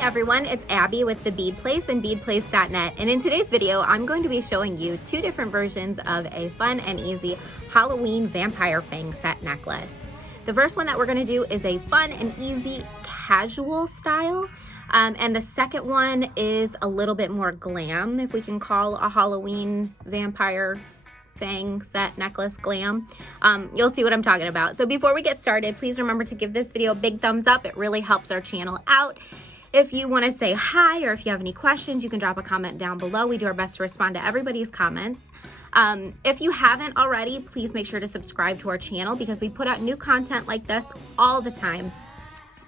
everyone, it's Abby with the Bead Place and beadplace.net, and in today's video I'm going to be showing you two different versions of a fun and easy Halloween vampire fang set necklace. The first one that we're going to do is a fun and easy casual style, and the second one is a little bit more glam, if we can call a Halloween vampire fang set necklace glam. You'll see what I'm talking about. So before we get started, please remember to give this video a big thumbs up. It really helps our channel out. If you want to say hi or if you have any questions, you can drop a comment down below. We do our best to respond to everybody's comments. If you haven't already, please make sure to subscribe to our channel because we put out new content like this all the time.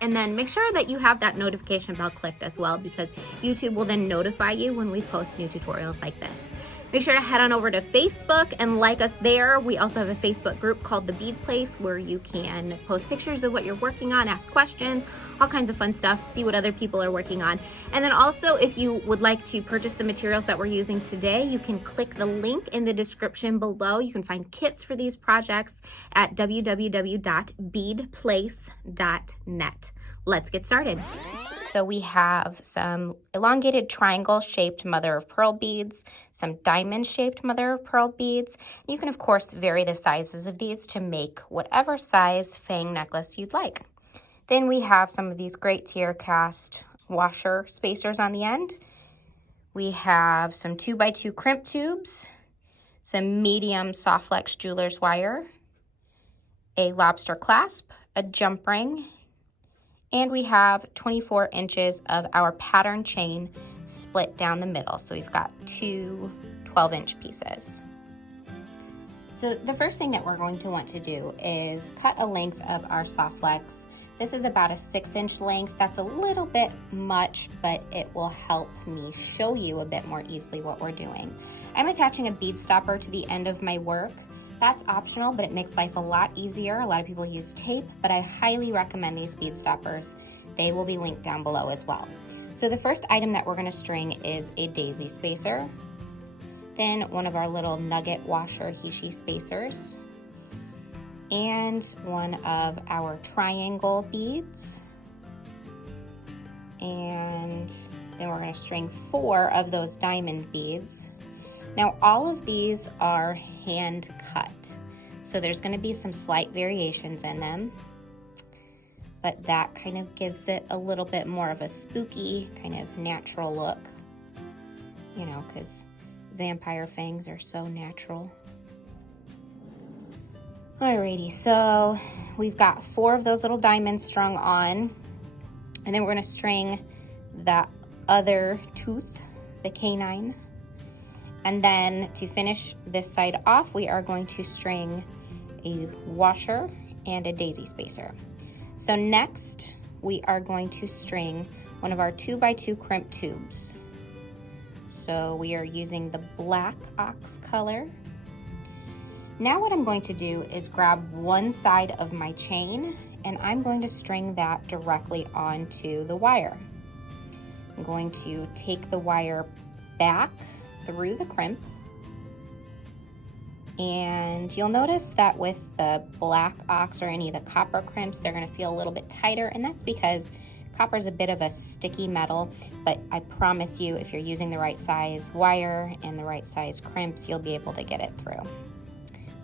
And then make sure that you have that notification bell clicked as well, because YouTube will then notify you when we post new tutorials like this. Make sure to head on over to Facebook and like us there. We also have a Facebook group called the Bead Place where you can post pictures of what you're working on, ask questions, all kinds of fun stuff, see what other people are working on. And then also, if you would like to purchase the materials that we're using today, you can click the link in the description below. You can find kits for these projects at www.beadplace.net. Let's get started. So we have some elongated triangle-shaped mother-of-pearl beads, some diamond-shaped mother-of-pearl beads. You can, of course, vary the sizes of these to make whatever size fang necklace you'd like. Then we have some of these great tier cast washer spacers on the end. We have some 2x2 crimp tubes, some medium soft flex jeweler's wire, a lobster clasp, a jump ring, and we have 24 inches of our pattern chain split down the middle. So we've got two 12-inch pieces. So the first thing that we're going to want to do is cut a length of our soft flex. This is about a 6-inch length. That's a little bit much, but it will help me show you a bit more easily what we're doing. I'm attaching a bead stopper to the end of my work. That's optional, but it makes life a lot easier. A lot of people use tape, but I highly recommend these bead stoppers. They will be linked down below as well. So the first item that we're going to string is a daisy spacer. Then one of our little nugget washer he-she spacers, and one of our triangle beads, and then we're going to string 4 of those diamond beads. Now all of these are hand cut, so there's going to be some slight variations in them, but that kind of gives it a little bit more of a spooky kind of natural look, you know, because vampire fangs are so natural. Alrighty, so we've got 4 of those little diamonds strung on, and then we're going to string that other tooth, the canine, and then to finish this side off, we are going to string a washer and a daisy spacer. So next, we are going to string one of our 2x2 crimp tubes. So we are using the black ox color. Now what I'm going to do is grab one side of my chain and I'm going to string that directly onto the wire. I'm going to take the wire back through the crimp, and you'll notice that with the black ox or any of the copper crimps, they're going to feel a little bit tighter, and that's because copper is a bit of a sticky metal, but I promise you, if you're using the right size wire and the right size crimps, you'll be able to get it through.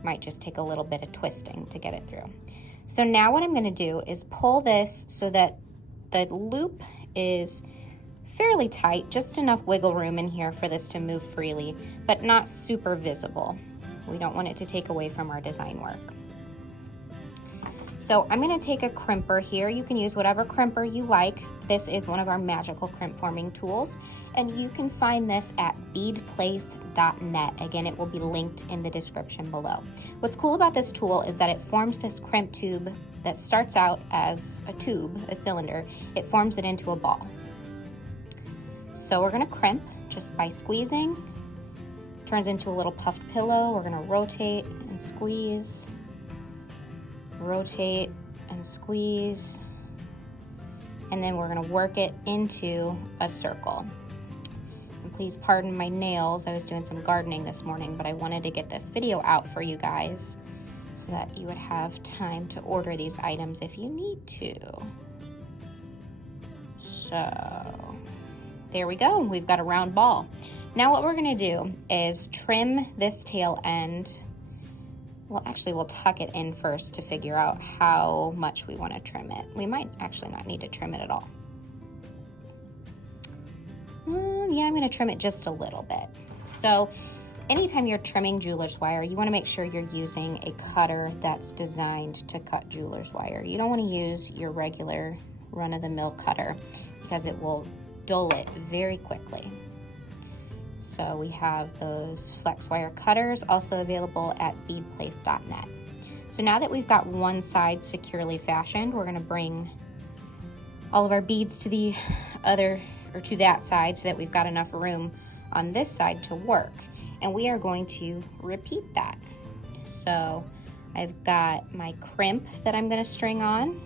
Might just take a little bit of twisting to get it through. So now what I'm going to do is pull this so that the loop is fairly tight, just enough wiggle room in here for this to move freely, but not super visible. We don't want it to take away from our design work. So I'm going to take a crimper here. You can use whatever crimper you like. This is one of our magical crimp forming tools, and you can find this at beadplace.net. Again, it will be linked in the description below. What's cool about this tool is that it forms this crimp tube that starts out as a tube, a cylinder. It forms it into a ball. So we're going to crimp just by squeezing. Turns into a little puffed pillow. We're going to rotate and squeeze. Rotate and squeeze, and then we're going to work it into a circle. And please pardon my nails. I was doing some gardening this morning, but I wanted to get this video out for you guys so that you would have time to order these items if you need to. So there we go, we've got a round ball. Now what we're gonna do is trim this tail end. Well, actually we'll tuck it in first to figure out how much we wanna trim it. We might actually not need to trim it at all. Yeah, I'm gonna trim it just a little bit. So anytime you're trimming jeweler's wire, you wanna make sure you're using a cutter that's designed to cut jeweler's wire. You don't wanna use your regular run-of-the-mill cutter because it will dull it very quickly. So we have those flex wire cutters also available at beadplace.net. So now that we've got one side securely fashioned, we're gonna bring all of our beads to the other, or to that side, so that we've got enough room on this side to work. And we are going to repeat that. So I've got my crimp that I'm gonna string on.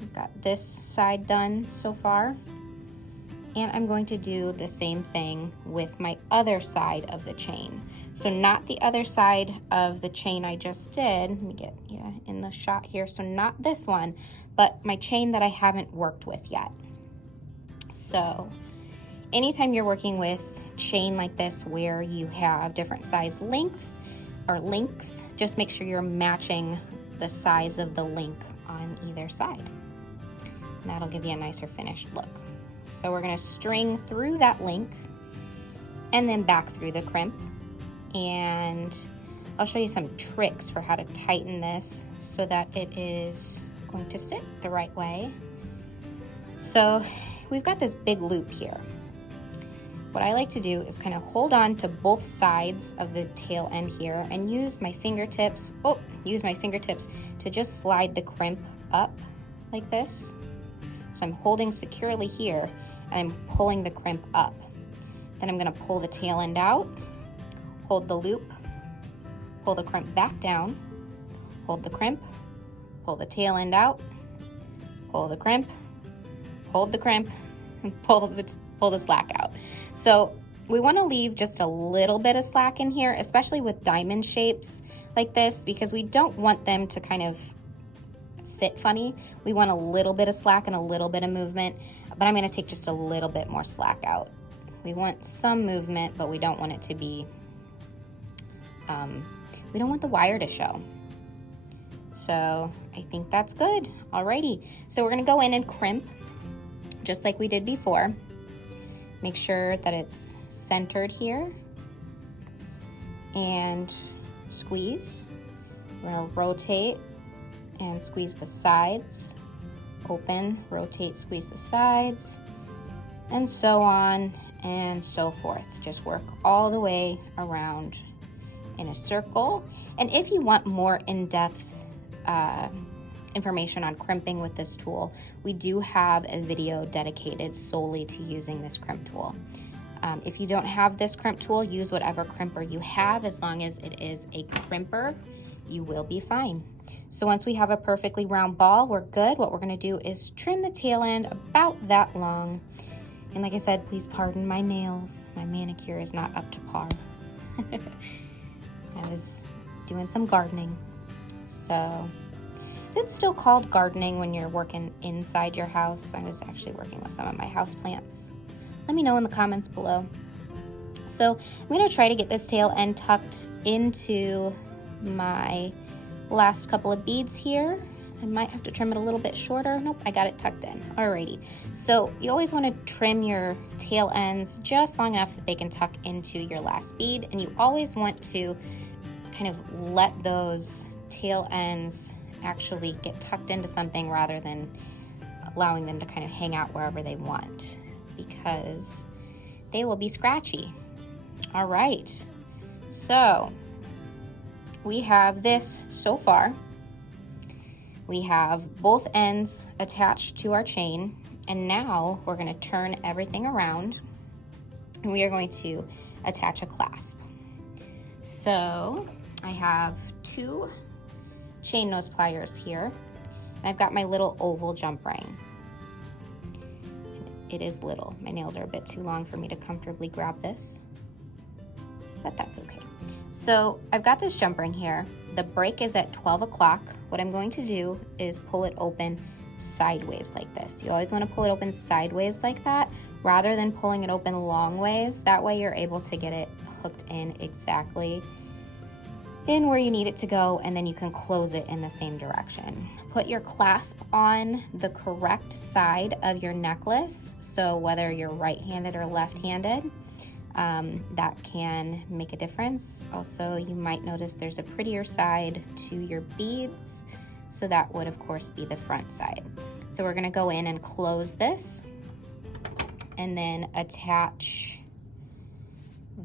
I've got this side done so far. And I'm going to do the same thing with my other side of the chain. So not the other side of the chain I just did. Let me get in the shot here. So not this one, but my chain that I haven't worked with yet. So anytime you're working with chain like this where you have different size lengths or links, just make sure you're matching the size of the link on either side. And that'll give you a nicer finished look. So we're gonna string through that link and then back through the crimp. And I'll show you some tricks for how to tighten this so that it is going to sit the right way. So we've got this big loop here. What I like to do is kind of hold on to both sides of the tail end here and use my fingertips, to just slide the crimp up like this. So I'm holding securely here and I'm pulling the crimp up. Then I'm gonna pull the tail end out, hold the loop, pull the crimp back down, hold the crimp, pull the tail end out, pull the crimp, hold the crimp, and pull the slack out. So we wanna leave just a little bit of slack in here, especially with diamond shapes like this, because we don't want them to kind of sit funny. We want a little bit of slack and a little bit of movement, but I'm gonna take just a little bit more slack out. We want some movement, but we don't want it to be, we don't want the wire to show. So I think that's good. Alrighty, so we're gonna go in and crimp just like we did before. Make sure that it's centered here and squeeze. We're gonna rotate and squeeze the sides, open, rotate, squeeze the sides, and so on and so forth. Just work all the way around in a circle. And if you want more in-depth information on crimping with this tool, we do have a video dedicated solely to using this crimp tool. If you don't have this crimp tool, use whatever crimper you have. As long as it is a crimper, you will be fine. So once we have a perfectly round ball, we're good. What we're gonna do is trim the tail end about that long. And like I said, please pardon my nails. My manicure is not up to par. I was doing some gardening. So is it still called gardening when you're working inside your house? I was actually working with some of my house plants. Let me know in the comments below. So I'm gonna try to get this tail end tucked into my last couple of beads here. I might have to trim it a little bit shorter. Nope, I got it tucked in. Alrighty, so you always want to trim your tail ends just long enough that they can tuck into your last bead, and you always want to kind of let those tail ends actually get tucked into something rather than allowing them to kind of hang out wherever they want, because they will be scratchy. All right, so we have this so far. We have both ends attached to our chain, and now we're going to turn everything around and we are going to attach a clasp. So I have 2 chain nose pliers here, and I've got my little oval jump ring. It is little. My nails are a bit too long for me to comfortably grab this, but that's okay. So I've got this jump ring here. The break is at 12 o'clock. What I'm going to do is pull it open sideways like this. You always want to pull it open sideways like that rather than pulling it open long ways. That way you're able to get it hooked in exactly in where you need it to go, and then you can close it in the same direction. Put your clasp on the correct side of your necklace, so whether you're right-handed or left-handed, that can make a difference. Also, you might notice there's a prettier side to your beads, so that would of course be the front side. So we're gonna go in and close this and then attach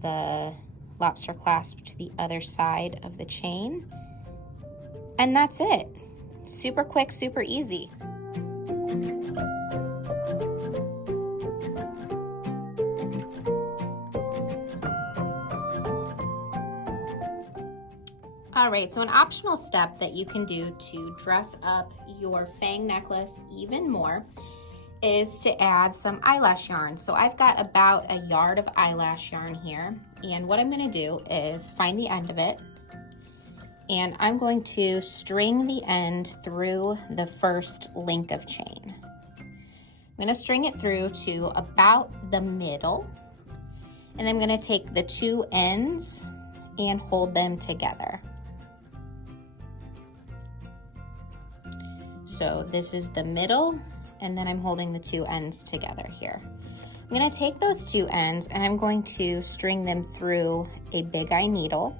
the lobster clasp to the other side of the chain. And that's it. Super quick, super easy. All right, so an optional step that you can do to dress up your Fang necklace even more is to add some eyelash yarn. So I've got about a yard of eyelash yarn here, and what I'm gonna do is find the end of it, and I'm going to string the end through the first link of chain. I'm gonna string it through to about the middle, and I'm gonna take the two ends and hold them together. So this is the middle, and then I'm holding the two ends together here. I'm gonna take those two ends and I'm going to string them through a big eye needle.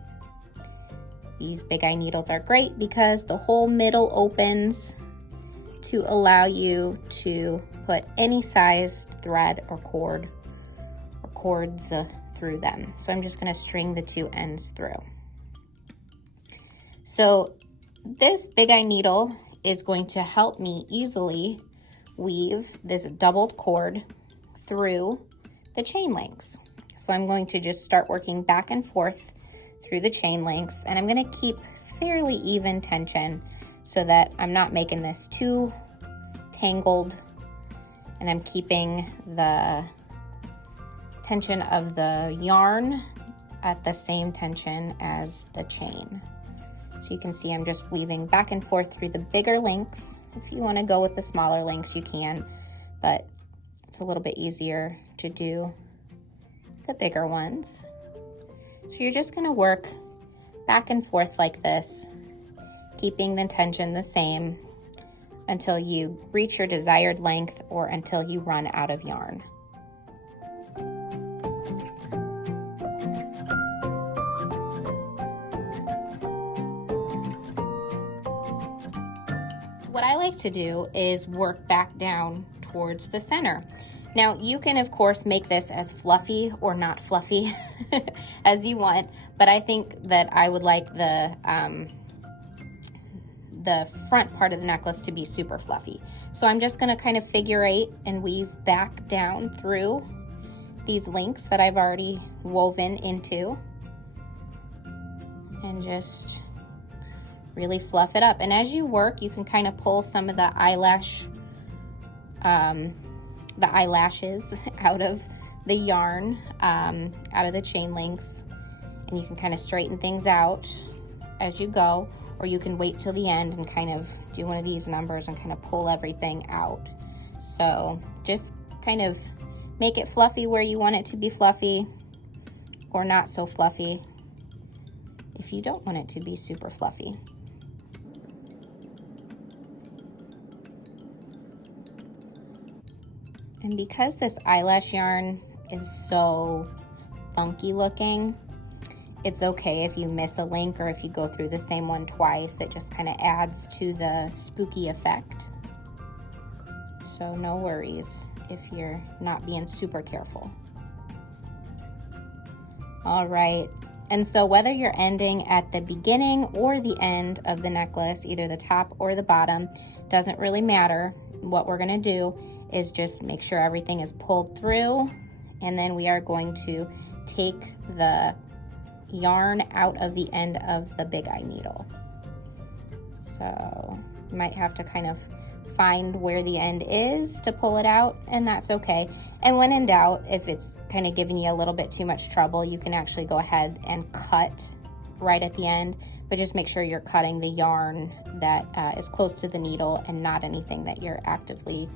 These big eye needles are great because the whole middle opens to allow you to put any sized thread or cord or cords through them. So I'm just gonna string the two ends through. So this big eye needle is going to help me easily weave this doubled cord through the chain links. So I'm going to just start working back and forth through the chain links, and I'm going to keep fairly even tension so that I'm not making this too tangled, and I'm keeping the tension of the yarn at the same tension as the chain. So you can see I'm just weaving back and forth through the bigger links. If you want to go with the smaller links, you can, but it's a little bit easier to do the bigger ones. So you're just going to work back and forth like this, keeping the tension the same until you reach your desired length or until you run out of yarn. What I like to do is work back down towards the center. Now you can of course make this as fluffy or not fluffy as you want, but I think that I would like the front part of the necklace to be super fluffy. So I'm just gonna kind of figure eight and weave back down through these links that I've already woven into, and just really fluff it up. And as you work, you can kind of pull some of the eyelashes out of the yarn, out of the chain links, and you can kind of straighten things out as you go, or you can wait till the end and kind of do one of these numbers and kind of pull everything out. So just kind of make it fluffy where you want it to be fluffy, or not so fluffy if you don't want it to be super fluffy. And because this eyelash yarn is so funky looking, it's okay if you miss a link or if you go through the same one twice. It just kind of adds to the spooky effect. So no worries if you're not being super careful. All right, and so whether you're ending at the beginning or the end of the necklace, either the top or the bottom, doesn't really matter. What we're gonna do is just make sure everything is pulled through, and then we are going to take the yarn out of the end of the big eye needle. So you might have to kind of find where the end is to pull it out, and that's okay. And when in doubt, if it's kind of giving you a little bit too much trouble, you can actually go ahead and cut right at the end, but just make sure you're cutting the yarn that is close to the needle and not anything that you're actively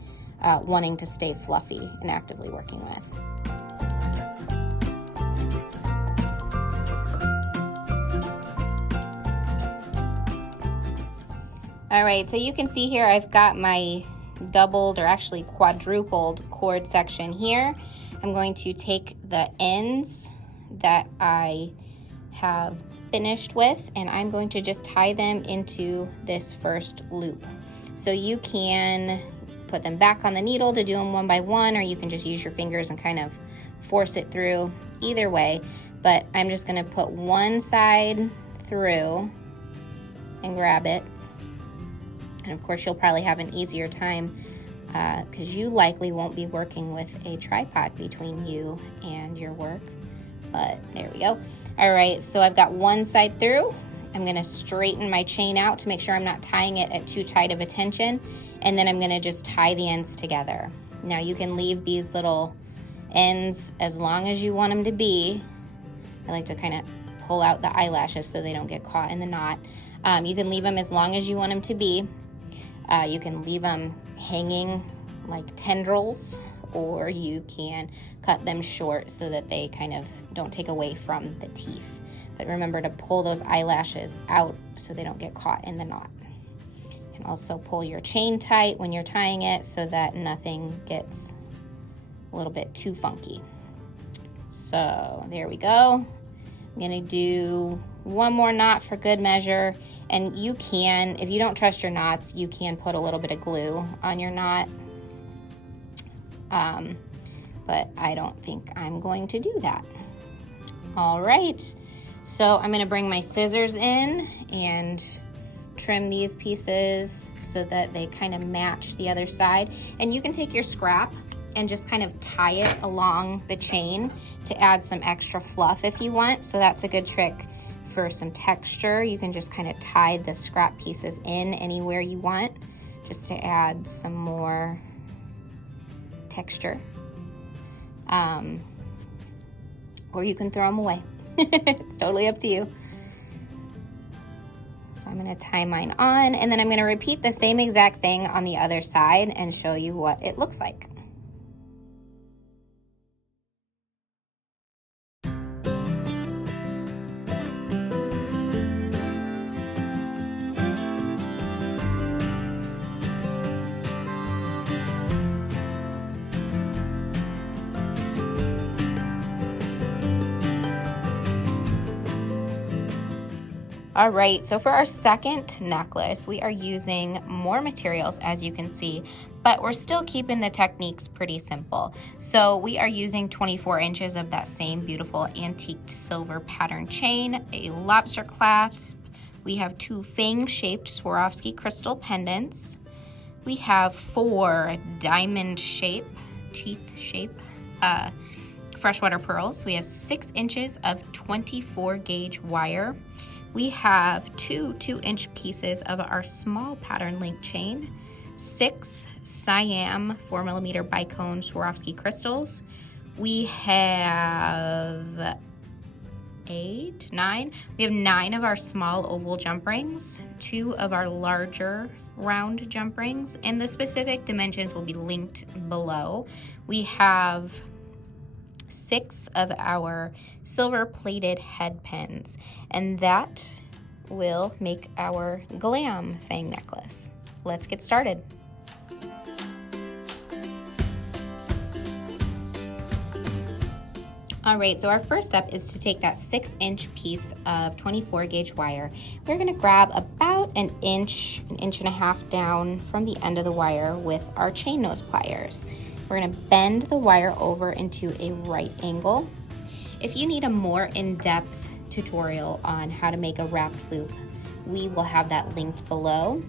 wanting to stay fluffy and actively working with. All right, so you can see here I've got my doubled or actually quadrupled cord section here. I'm going to take the ends that I have finished with and I'm going to just tie them into this first loop. So you can put them back on the needle to do them one by one, or you can just use your fingers and kind of force it through. Either way, but I'm just going to put one side through and grab it. And of course, you'll probably have an easier time because you likely won't be working with a tripod between you and your work. But there we go. All right, so I've got one side through. I'm gonna straighten my chain out to make sure I'm not tying it at too tight of a tension. And then I'm gonna just tie the ends together. Now you can leave these little ends as long as you want them to be. I like to kind of pull out the eyelashes so they don't get caught in the knot. You can leave them as long as you want them to be. You can leave them hanging like tendrils, or you can cut them short so that they kind of don't take away from the teeth. But remember to pull those eyelashes out so they don't get caught in the knot. And also pull your chain tight when you're tying it so that nothing gets a little bit too funky. So there we go. I'm gonna do one more knot for good measure, and you can, if you don't trust your knots, you can put a little bit of glue on your knot, but I don't think I'm going to do that. All right, so I'm gonna bring my scissors in and trim these pieces so that they kind of match the other side. And you can take your scrap and just kind of tie it along the chain to add some extra fluff if you want. So that's a good trick for some texture. You can just kind of tie the scrap pieces in anywhere you want just to add some more texture. Or you can throw them away. It's totally up to you. So I'm gonna tie mine on, and then I'm gonna repeat the same exact thing on the other side and show you what it looks like. All right, so for our second necklace, we are using more materials, as you can see, but we're still keeping the techniques pretty simple. So we are using 24 inches of that same beautiful antiqued silver pattern chain, a lobster clasp. We have 2 Fang-shaped Swarovski crystal pendants. We have 4 diamond shape, teeth shape, freshwater pearls. We have 6 inches of 24 gauge wire. We have 2 2-inch pieces of our small pattern link chain, 6 Siam 4mm bicone Swarovski crystals. We have 8, 9. We have 9 of our small oval jump rings, 2 of our larger round jump rings, and the specific dimensions will be linked below. We have 6 of our silver plated head pins, and that will make our glam Fang necklace. Let's get started. All right, so our first step is to take that 6-inch piece of 24 gauge wire. We're gonna grab about an inch and a half down from the end of the wire with our chain nose pliers. We're gonna bend the wire over into a right angle. If you need a more in-depth tutorial on how to make a wrapped loop, we will have that linked below.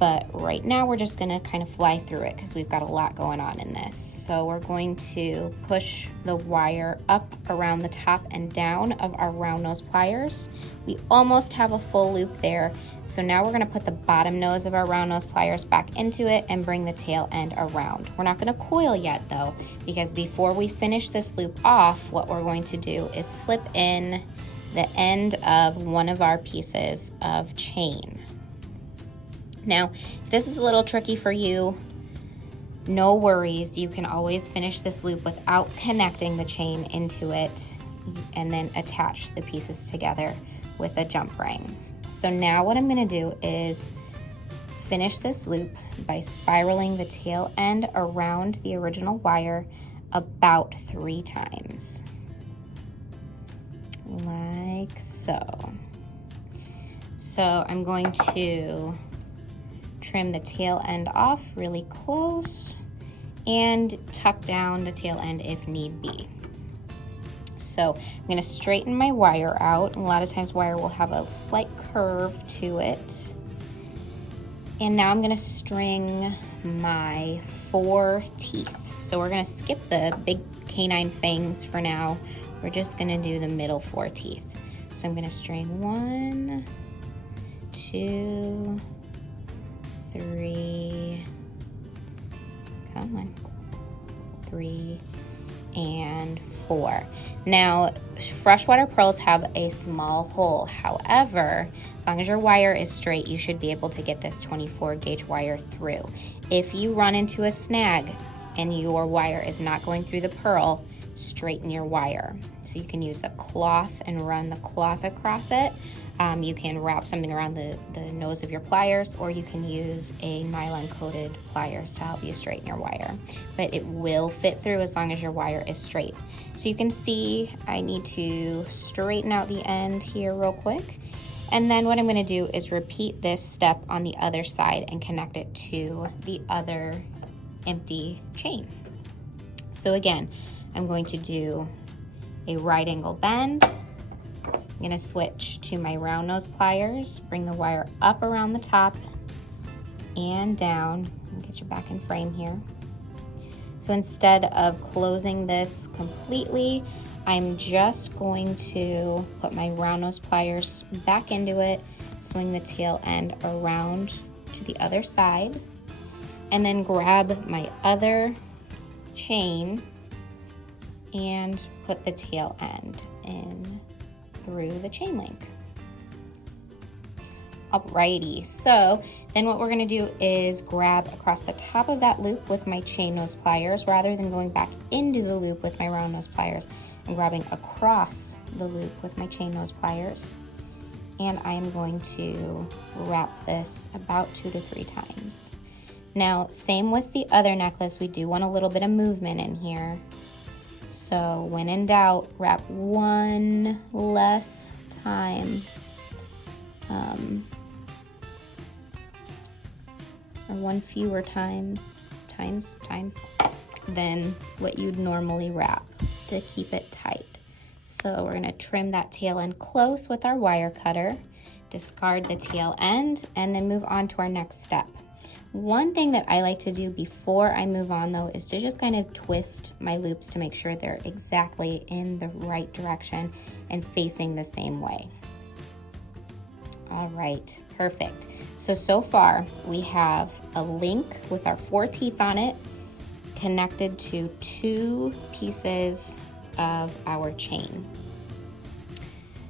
But right now we're just gonna kind of fly through it because we've got a lot going on in this. So we're going to push the wire up around the top and down of our round nose pliers. We almost have a full loop there. So now we're gonna put the bottom nose of our round nose pliers back into it and bring the tail end around. We're not gonna coil yet though, because before we finish this loop off, what we're going to do is slip in the end of one of our pieces of chain. Now, if this is a little tricky for you, no worries. You can always finish this loop without connecting the chain into it and then attach the pieces together with a jump ring. So now what I'm going to do is finish this loop by spiraling the tail end around the original wire about 3 times, like so. So I'm going to trim the tail end off really close and tuck down the tail end if need be. So I'm going to straighten my wire out. A lot of times wire will have a slight curve to it. And now I'm going to string my 4 teeth. So we're going to skip the big canine fangs for now. We're just going to do the middle 4 teeth. So I'm going to string 1, 2, 3, come on, 3, and 4. Now, freshwater pearls have a small hole. However, as long as your wire is straight, you should be able to get this 24 gauge wire through. If you run into a snag and your wire is not going through the pearl, straighten your wire. So you can use a cloth and run the cloth across it. You can wrap something around the nose of your pliers, or you can use a nylon coated pliers to help you straighten your wire. But it will fit through as long as your wire is straight. So you can see I need to straighten out the end here real quick. And then what I'm going to do is repeat this step on the other side and connect it to the other empty chain. So again, I'm going to do a right angle bend. I'm going to switch to my round nose pliers, bring the wire up around the top and down. Get you back in frame here. So instead of closing this completely, I'm just going to put my round nose pliers back into it, swing the tail end around to the other side, and then grab my other chain and put the tail end in through the chain link. Alrighty, so then what we're going to do is grab across the top of that loop with my chain nose pliers rather than going back into the loop with my round nose pliers. I'm grabbing across the loop with my chain nose pliers, and I am going to wrap this about 2 to 3 times. Now, same with the other necklace, we do want a little bit of movement in here. So when in doubt, wrap one less time, or one fewer times than what you'd normally wrap to keep it tight. So we're going to trim that tail end close with our wire cutter, discard the tail end, and then move on to our next step. One thing that I like to do before I move on though is to just kind of twist my loops to make sure they're exactly in the right direction and facing the same way. All right, perfect. So far we have a link with our 4 teeth on it connected to 2 pieces of our chain.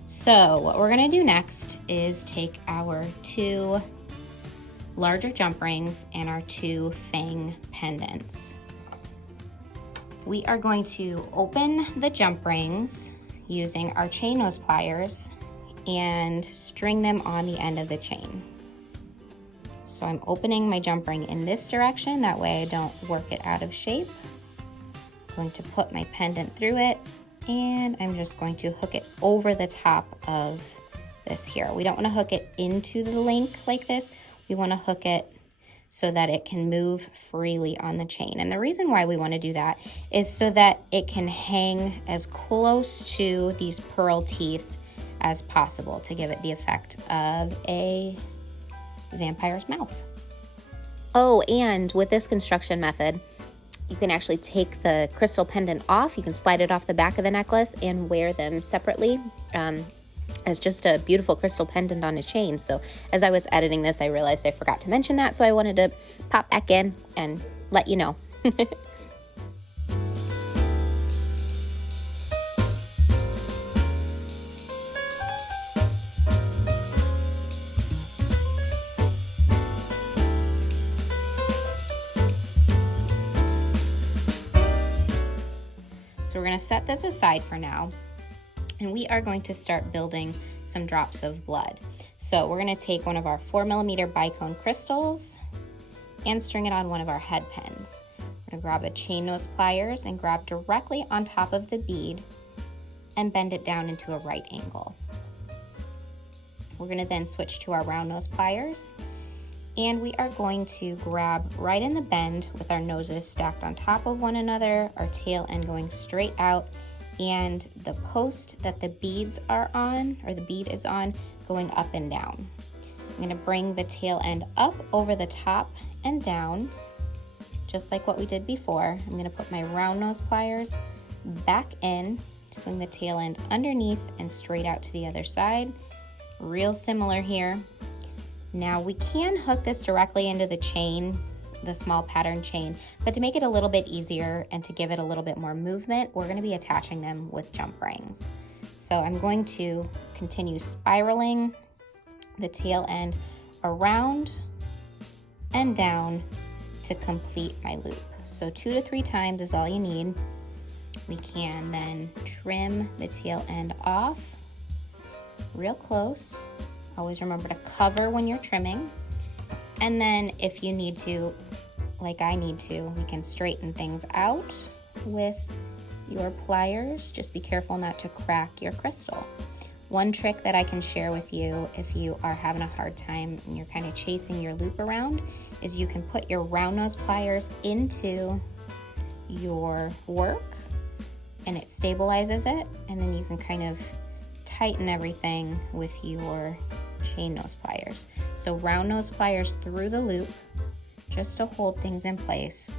So what we're gonna do next is take our 2 larger jump rings and our 2 Fang pendants. We are going to open the jump rings using our chain nose pliers and string them on the end of the chain. So I'm opening my jump ring in this direction, that way I don't work it out of shape. I'm going to put my pendant through it, and I'm just going to hook it over the top of this here. We don't want to hook it into the link like this. We want to hook it so that it can move freely on the chain. And the reason why we want to do that is so that it can hang as close to these pearl teeth as possible to give it the effect of a vampire's mouth. Oh, and with this construction method, you can actually take the crystal pendant off. You can slide it off the back of the necklace and wear them separately as just a beautiful crystal pendant on a chain. So as I was editing this, I realized I forgot to mention that, so I wanted to pop back in and let you know. So we're gonna set this aside for now, and we are going to start building some drops of blood. So we're gonna take one of our 4mm bicone crystals and string it on one of our head pins. We're gonna grab a chain nose pliers and grab directly on top of the bead and bend it down into a right angle. We're gonna then switch to our round nose pliers, and we are going to grab right in the bend with our noses stacked on top of one another, our tail end going straight out, and the post that the beads are on, or the bead is on, going up and down. I'm gonna bring the tail end up over the top and down, just like what we did before. I'm gonna put my round nose pliers back in, swing the tail end underneath and straight out to the other side. Real similar here. Now we can hook this directly into the chain, the small pattern chain, but to make it a little bit easier and to give it a little bit more movement, we're gonna be attaching them with jump rings. So I'm going to continue spiraling the tail end around and down to complete my loop. So 2 to 3 times is all you need. We can then trim the tail end off real close. Always remember to cover when you're trimming. And then if you need to, like I need to, we can straighten things out with your pliers. Just be careful not to crack your crystal. One trick that I can share with you if you are having a hard time and you're kind of chasing your loop around is you can put your round nose pliers into your work and it stabilizes it, and then you can kind of tighten everything with your chain nose pliers. So round nose pliers through the loop just to hold things in place,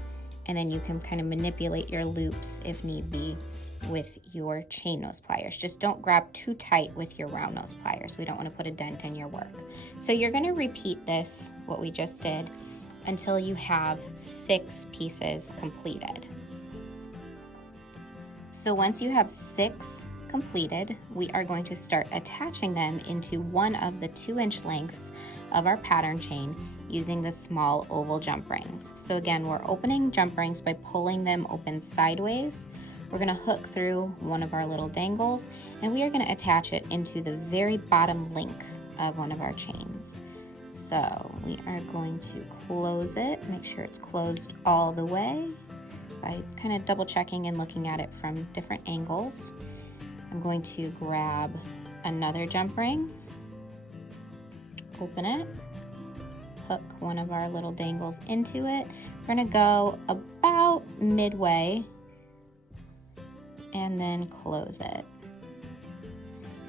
and then you can kind of manipulate your loops if need be with your chain nose pliers. Just don't grab too tight with your round nose pliers. We don't want to put a dent in your work. So you're going to repeat this, what we just did, until you have 6 pieces completed. So once you have 6 completed, we are going to start attaching them into one of the 2-inch lengths of our pattern chain using the small oval jump rings. So again, we're opening jump rings by pulling them open sideways. We're gonna hook through one of our little dangles, and we are gonna attach it into the very bottom link of one of our chains. So we are going to close it, make sure it's closed all the way by kind of double checking and looking at it from different angles. I'm going to grab another jump ring, open it, hook one of our little dangles into it. We're gonna go about midway and then close it.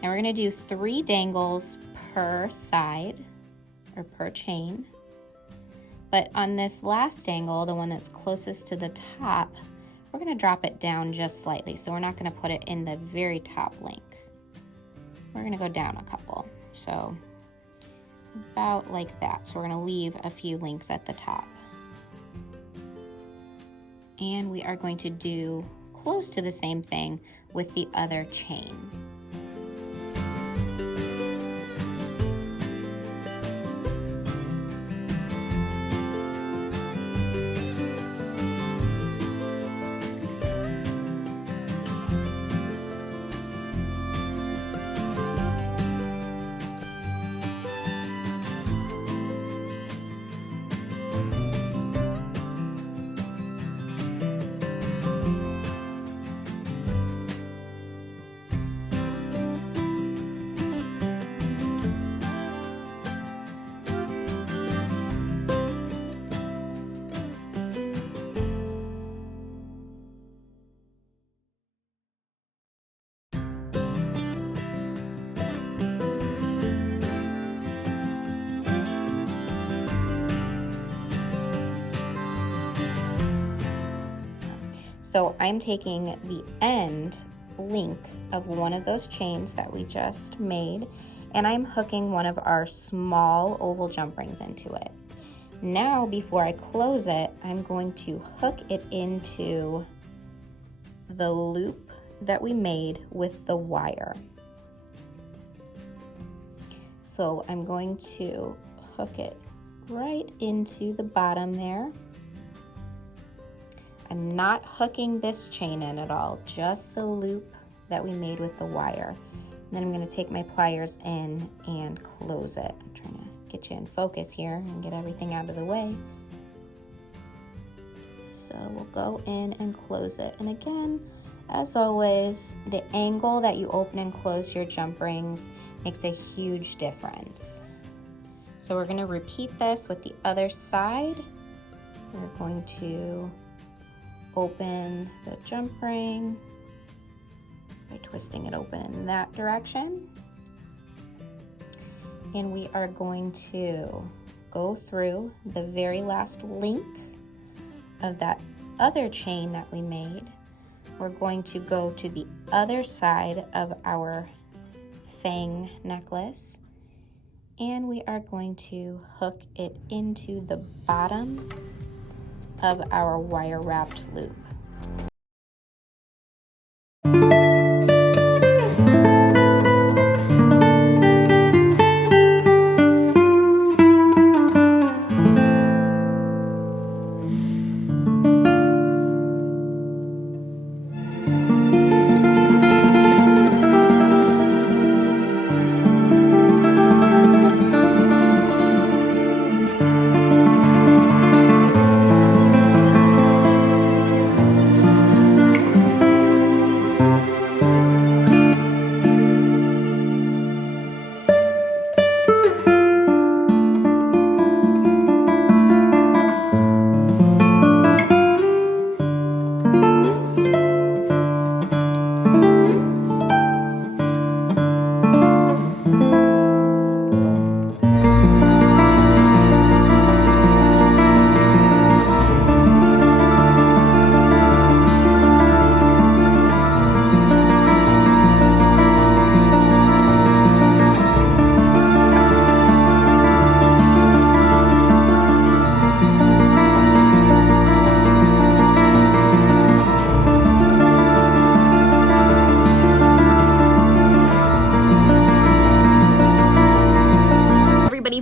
And we're gonna do 3 dangles per side or per chain. But on this last dangle, the one that's closest to the top, we're gonna drop it down just slightly. So we're not gonna put it in the very top link. We're gonna go down a couple. So about like that. So we're gonna leave a few links at the top. And we are going to do close to the same thing with the other chain. So I'm taking the end link of one of those chains that we just made, and I'm hooking one of our small oval jump rings into it. Now, before I close it, I'm going to hook it into the loop that we made with the wire. So I'm going to hook it right into the bottom there. I'm not hooking this chain in at all, just the loop that we made with the wire. And then I'm going to take my pliers in and close it. I'm trying to get you in focus here and get everything out of the way. So we'll go in and close it. And again, as always, the angle that you open and close your jump rings makes a huge difference. So we're going to repeat this with the other side. We're going to open the jump ring by twisting it open in that direction. And we are going to go through the very last link of that other chain that we made. We're going to go to the other side of our Fang necklace, and we are going to hook it into the bottom of our wire wrapped loop.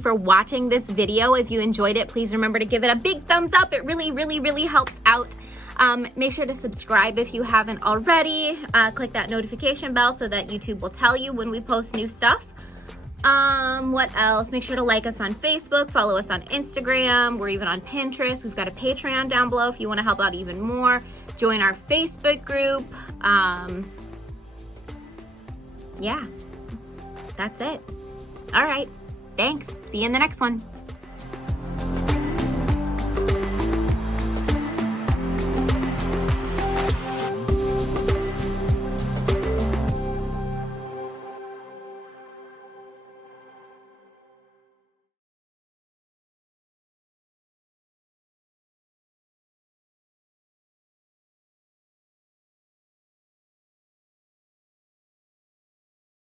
For watching this video. If you enjoyed it, please remember to give it a big thumbs up. It really helps out. Make sure to subscribe if you haven't already. Click that notification bell so that YouTube will tell you when we post new stuff. What else? Make sure to like us on Facebook, follow us on Instagram. We're even on Pinterest. We've got a Patreon down below if you want to help out even more. Join our Facebook group. Yeah, that's it. All right. Thanks. See you in the next one.